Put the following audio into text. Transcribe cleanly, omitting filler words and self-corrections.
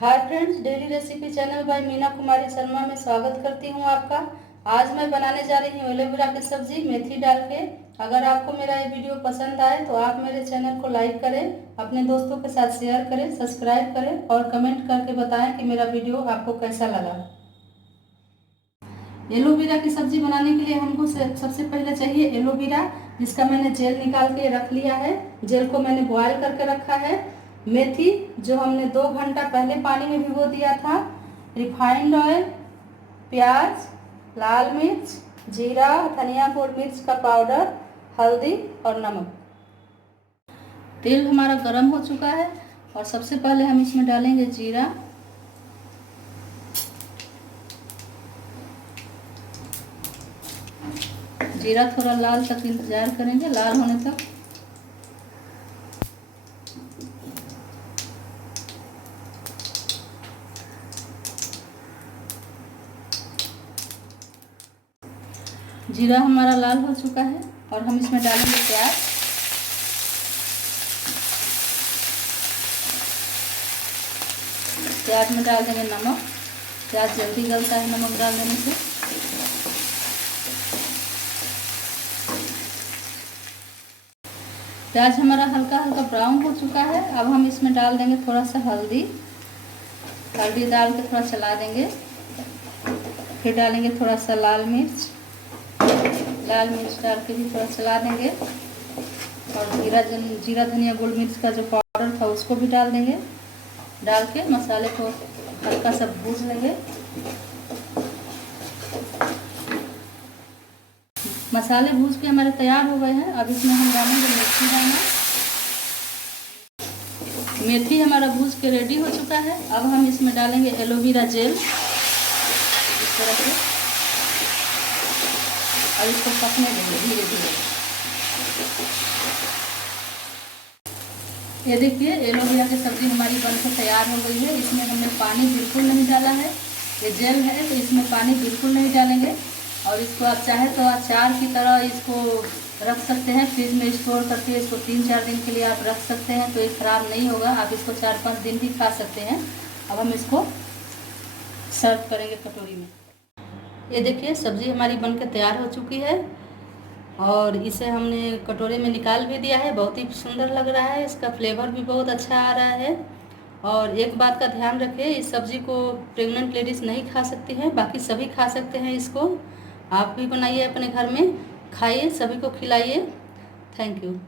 Hi friends, daily recipe channel by Meena Kumari Sharma में स्वागत करती हूं आपका। आज मैं बनाने जा रही हूं एलोवेरा की सब्जी मेथी डाल के। अगर आपको मेरा ये वीडियो पसंद आए तो आप मेरे चैनल को लाइक करें, अपने दोस्तों के साथ शेयर करें, सब्सक्राइब करें और कमेंट करके बताएं कि मेरा वीडियो आपको कैसा लगा। एलोवेरा की सब्जी बनाने के लिए हमको सबसे पहले चाहिए एलोवेरा, जिसका मैंने जेल निकाल के रख लिया है। जेल को मैंने बॉयल करके रखा है। मेथी जो हमने 2 घंटा पहले पानी में भिगो दिया था। रिफाइंड ऑयल, प्याज, लाल मिर्च, जीरा, धनिया, गोल मिर्च का पाउडर, हल्दी और नमक। तेल हमारा गर्म हो चुका है और सबसे पहले हम इसमें डालेंगे जीरा। जीरा थोड़ा लाल तक इंतजार करेंगे, लाल होने तक। जीरा हमारा लाल हो चुका है और हम इसमें डालेंगे प्याज। प्याज में डाल देंगे नमक। प्याज जल्दी गलता है नमक डाल देने से। प्याज हमारा हल्का हल्का ब्राउन हो चुका है। अब हम इसमें डाल देंगे थोड़ा सा हल्दी। हल्दी डाल के थोड़ा चला देंगे। फिर डालेंगे थोड़ा सा लाल मिर्च। लाल मिर्च डाल के भी थोड़ा चला देंगे और जीरा धनिया गोल मिर्च का जो पाउडर था उसको भी डाल देंगे। डाल के मसाले को हल्का सा भून लेंगे। मसाले भून के हमारे तैयार हो गए हैं। अब इसमें हम डालेंगे मेथी दाना। मेथी हमारा भून के रेडी हो चुका है। अब हम इसमें डालेंगे एलोवेरा जेल इस तरह से और इसको पकने देंगे धीरे धीरे। ये देखिए एलोवेरा की सब्जी हमारी बनकर तैयार हो गई है। इसमें हमने पानी बिल्कुल नहीं डाला है। ये जेल है तो इसमें पानी बिल्कुल नहीं डालेंगे। और इसको आप चाहे तो अचार की तरह इसको रख सकते हैं, फ्रिज में स्टोर करके इसको 3-4 दिन के लिए आप रख सकते हैं तो ये खराब नहीं होगा। आप इसको 4-5 दिन भी खा सकते हैं। अब हम इसको सर्व करेंगे कटोरी में। ये देखिए सब्जी हमारी बनकर तैयार हो चुकी है और इसे हमने कटोरे में निकाल भी दिया है। बहुत ही सुंदर लग रहा है, इसका फ्लेवर भी बहुत अच्छा आ रहा है। और एक बात का ध्यान रखें, इस सब्जी को प्रेग्नेंट लेडीज़ नहीं खा सकती हैं, बाकी सभी खा सकते हैं इसको। आप भी बनाइए अपने घर में, खाइए, सभी को खिलाइए। Thank you.